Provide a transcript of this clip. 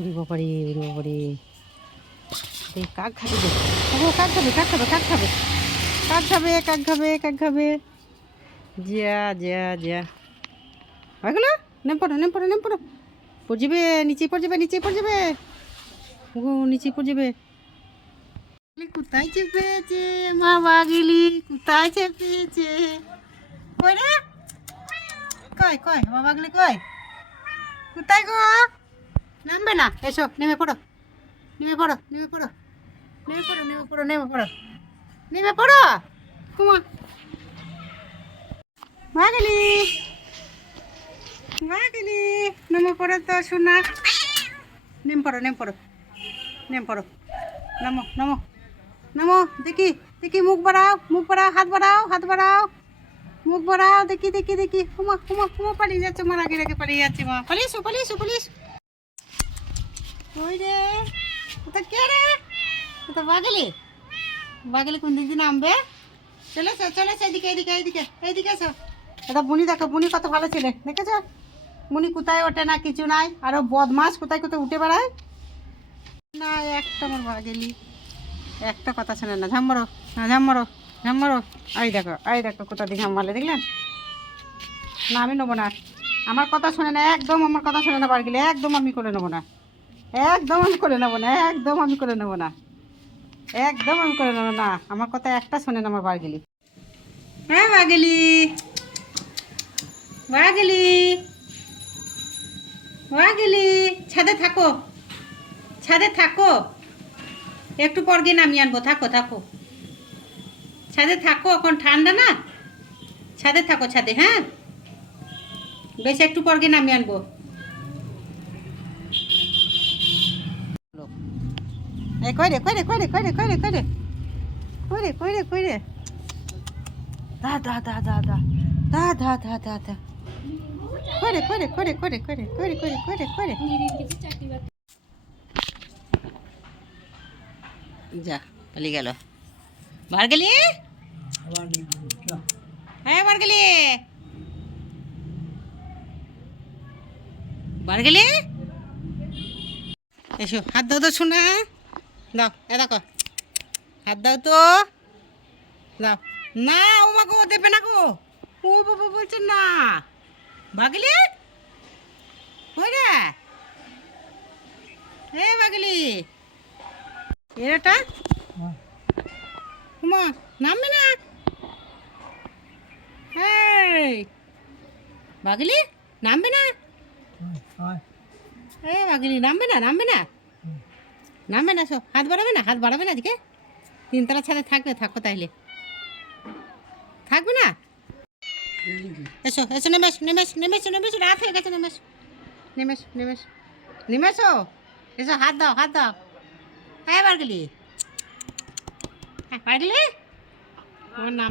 ওরে বাবারে ওরে বাবারে, এই কাক খাবে রে। ও কাক খাবে কাক খাবে কাক খাবে কাক খাবে কাক খাবে কাক খাবে। যা যা যা হয়ে গেল। নেম পড়ো নেম পড়ো নেম পড়ো, পড়ে যাবে নিচে, পড়ে যাবে নিচে, পড়ে যাবে। ও নিচে পড়ে যাবে। কোথায় চেপেছে মা বাগিলি, কোথায় চেপেছে? কই রে, কই কই মা বাগলি কই, কোথায় গো? নামবে না, এসো নেমে পড়ো, নেমে পড়ো, নেমে পড়ো, নেমে পড়ো, নেমে পড়ো, নেমে পড়ো, নেমে পড়ো। কুমা বাগলি বাগলি, নেমে পড়ো তো শোনা। নেম পড়ো নেম পড়ো নেম পড়ো, নামো নামো নামো। দেখি দেখি, মুখ বাড়াও মুখ বাড়াও, হাত বাড়াও হাত বাড়াও, মুখ বাড়াও, দেখি দেখি দেখি। হুমা হুমা হুমা, পালিয়ে যাচ্ছে মা, আগে আগে পালিয়ে যাচ্ছে মা। পালিয়েছো পালিয়েছো পালিয়েছো। ওই রে, ওটা কে রে? ওটা বাগলি, বাগলি কোন দিক দিয়ে নামবে? চলেছে চলেছে, এদিকে এদিকে এইদিকে এইদিকে এসো। এটা বুনি, দেখো বুনি কত ভালো ছেলে, দেখেছো? বুনি কোথায় ওঠে না, কিছু নাই, আরো বদমাস কোথায় কোথায় উঠে বেড়ায় না। একটা আমার বাগলি একটা কথা শোনে না, ঝামরো না ঝামরো ঝামরো। এই দেখো কোথা দিয়ে ঝামমালে, দেখলেন? না আমি নেবো না, আমার কথা শোনে না একদম, আমার কথা শোনে না বাগলি, একদম আমি করে নেবো না, একদম আমি করে নেবো না, একদম আমি করে নেবো না, একদম আমি করে নেবো না। আমার কথা একটা শোনে না আমার বাগলি। হ্যাঁ বাগলি বাগলি বাগলি, ছাদে থাকো, ছাদে থাকো, একটু পর গিয়ে নামিয়ে আনবো, থাকো থাকো, ছাদে থাকো, এখন ঠান্ডা না, ছাদে থাকো ছাদে। হ্যাঁ বেশ, একটু পর গিয়ে নামিয়ে আনবো। এই কই রে কই রে কই রে কই রে কই রে কই রে কই রে কই রে কই রে, দা দা দা দা দা দা দা দা দা দা, কই রে কই রে কই রে কই রে কই রে কই রে কই রে কই রে কই রে। যা পালিয়ে গেল বারগেলি, হ্যাঁ বারগেলি বারগেলি, এসো হাত দাও তো শোনা, দাও এ দেখো, হাত দাও তো, দাও না। ও মা গো, দেবে না গো, ও বাবা বলছেন না। বাগলি কই রে, এ বাগলি, এটা মা নামবে না। এই বাগলি নামবে না, এ বাগলি নামবে না, নামবে না, নামবে না। সব হাত বাড়াবে না, হাত বাড়াবে না, দিকে তিনতলা ছাদে থাকবে, থাকো তাইলে, থাকবে না। এসো এসো, নেমে এসো নেমে এসো নেমে এসো নেমে এসো, রাত হয়ে গেছে, নেমে এসো নেমে এসো নেমে এসো নেমে এসো, এসো হাত দাও হাত দাও। হ্যাঁ বারগলি, হ্যাঁ বারগলি, ওর নাম